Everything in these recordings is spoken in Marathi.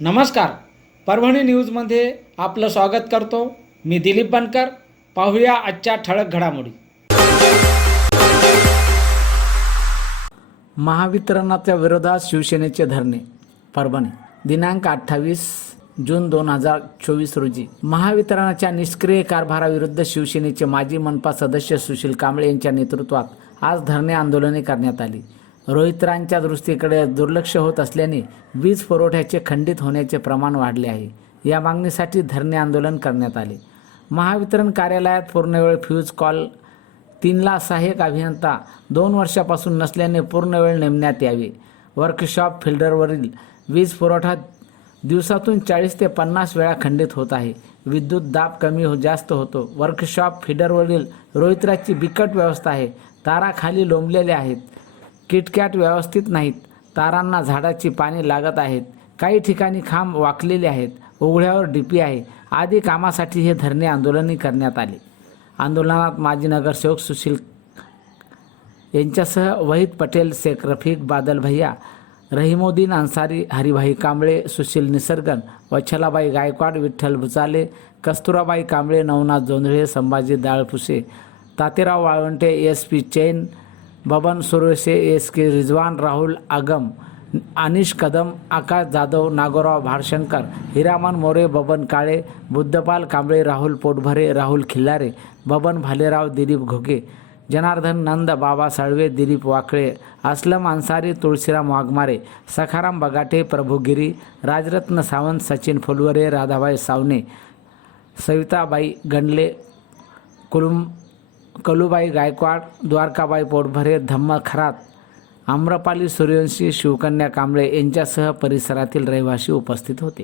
नमस्कार. परभणी न्यूजमध्ये आपलं स्वागत करतो. मी दिलीप बनकर. पाहूया आजच्या ठळक घडामोडी. महावितरणाच्या विरोधात शिवसेनेचे धरणे. परभणी. दिनांक अठ्ठावीस जून दोन हजार चोवीस रोजी. महावितरणाच्या निष्क्रिय कारभाराविरुद्ध शिवसेनेचे माजी मनपा सदस्य सुशील कांबळे यांच्या नेतृत्वात आज धरणे आंदोलने करण्यात आली. रोहित्रांच्या दृष्टीकडे दुर्लक्ष होत असल्याने वीज पुरवठ्याचे खंडित होण्याचे प्रमाण वाढले आहे. या मागणीसाठी धरणे आंदोलन करण्यात आले. महावितरण कार्यालयात पूर्णवेळ फ्यूज कॉल तीनला सहाय्यक अभियंता दोन वर्षापासून नसल्याने पूर्णवेळ नेमण्यात यावे. वर्कशॉप फिल्डरवरील वीज पुरवठा दिवसातून चाळीस ते पन्नास वेळा खंडित होत आहे. विद्युत दाब कमी हो जास्त होतो. वर्कशॉप फिडरवरील रोहित्राची बिकट व्यवस्था आहे. तारा खाली लोंबलेल्या आहेत. किटकॅट व्यवस्थित नाहीत. तारांना झाडाची पाने लागत आहेत. काही ठिकाणी खांब वाकलेले आहेत. उघड्यावर डीपी आहे. आदी कामासाठी हे धरणे आंदोलनही करण्यात आले. आंदोलनात माजी नगरसेवक सुशील यांच्यासह Waheed Patel Shaikh Rafiq Badal Bhaiya Rahimoddin Ansari Haribhai Kamble Sushil Nisargan Vachhalabai Gaikwad Vitthal Bhuchale Kasturabai Kamble Navnath Jondhale Sambhaji Dalpuse Taterao Walwante S P Chain Baban Sureshe S K Rizwan Rahul Agam Anish Kadam आकाश जाधव नागोराव भारशंकर हिरामन मोरे बबन काळे बुद्धपाल कांबळे राहुल पोटभरे राहुल खिल्लारे बबन भालेराव दिलीप घोगे जनार्दन नंद बाबा साळवे दिलीप वाकळे असलम अन्सारी तुळशीराम वाघमारे सखाराम बगाटे प्रभुगिरी राजरत्न सावंत सचिन फुलवरे राधाबाई सावने सविताबाई गंडले कुलुम कलुबाई गायकवाड द्वारकाबाई पोटभरे धम्म खरात आम्रपाली सूर्यवंशी शिवकन्या कांबळे यांच्यासह परिसरातील रहिवासी उपस्थित होते.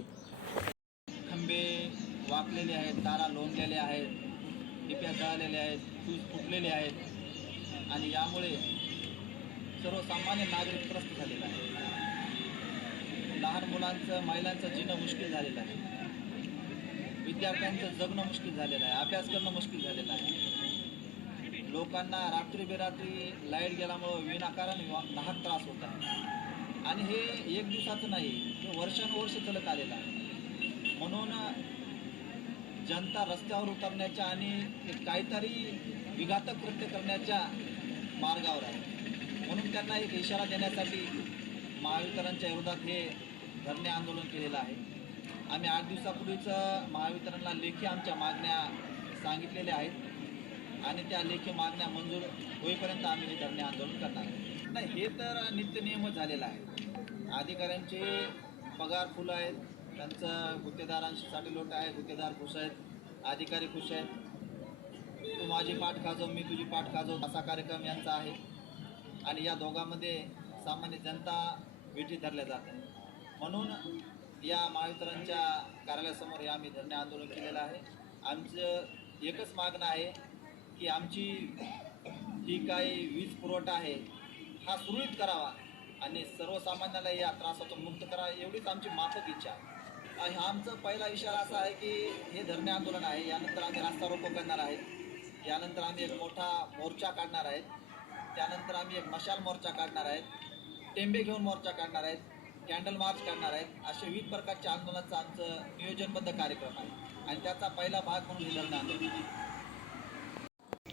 खंबे वाकलेले आहेत तारा लोंबलेले आहेत टिप्या जळालेल्या आहेत फ्यूज फुटलेले आहेत आणि यामुळे सर्वसामान्य नागरिक त्रस्त झालेला आहे लहान मुलांचं महिलांचं जिणं मुश्किल झालेलं आहे. विद्यार्थ्यांचं जगणं मुश्किल झालेलं आहे. अभ्यास करणं मुश्किल झालेलं आहे. लोकांना रात्री बेरात्री लाइट गेल्यामुळं विनाकारण लहान त्रास होत आहे. आणि हे एक दिवसाचं नाही हे वर्षानुवर्ष चालत आलेलं आहे. म्हणून जनता रस्त्यावर उतरण्याच्या आणि काहीतरी विघातक कृत्य करण्याच्या मार्गावर आहे. म्हणून त्यांना एक इशारा देण्यासाठी महावितरणच्या विरोधात हे धरणे आंदोलन केलेलं आहे. आम्ही आठ दिवसापूर्वीच महावितरणला लेखी आमच्या मागण्या सांगितलेल्या आहेत. आणि त्या लेखी मागण्या मंजूर होईपर्यंत आम्ही हे धरणे आंदोलन करणार. आहे नाही हे तर नित्य नियमच झालेलं आहे. अधिकाऱ्यांचे पगार फुलं आहेत. त्यांचं गुत्तेदारांसाठी लोट आहे. गुत्तेदार खुश आहेत. अधिकारी खुश आहेत. तू माझी पाठ खाजव मी तुझी पाठ खाजव असा कार्यक्रम यांचा आहे. आणि या दोघांमध्ये सामान्य जनता विठी धरल्या जाते म्हणून या महावितरणच्या कार्यालयासमोर हे आम्ही धरणे आंदोलन केलेलं आहे. आमचं एकच मागणं आहे की आमची ही काही वीज पुरवठा आहे हा सुरळीत करावा आणि सर्वसामान्याला या त्रासातून मुक्त करा एवढीच आमची माफक इच्छा. आहे आणि हा आमचा पहिला इशारा असा आहे की हे धरणे आंदोलन आहे यानंतर आम्ही रास्ता रोको करणार आहेत. यानंतर आम्ही एक मोठा मोर्चा काढणार आहेत. त्यानंतर आम्ही एक मशाल मोर्चा काढणार आहेत. टेंबे घेऊन मोर्चा काढणार आहेत. कॅन्डल मार्च करणार आहेत. असे विविध प्रकारच्या आंदोलनाचं आमचं नियोजनबद्ध कार्यक्रम आहे. आणि त्याचा पहिला भाग म्हणून हे धरणे आंदोलन आहे.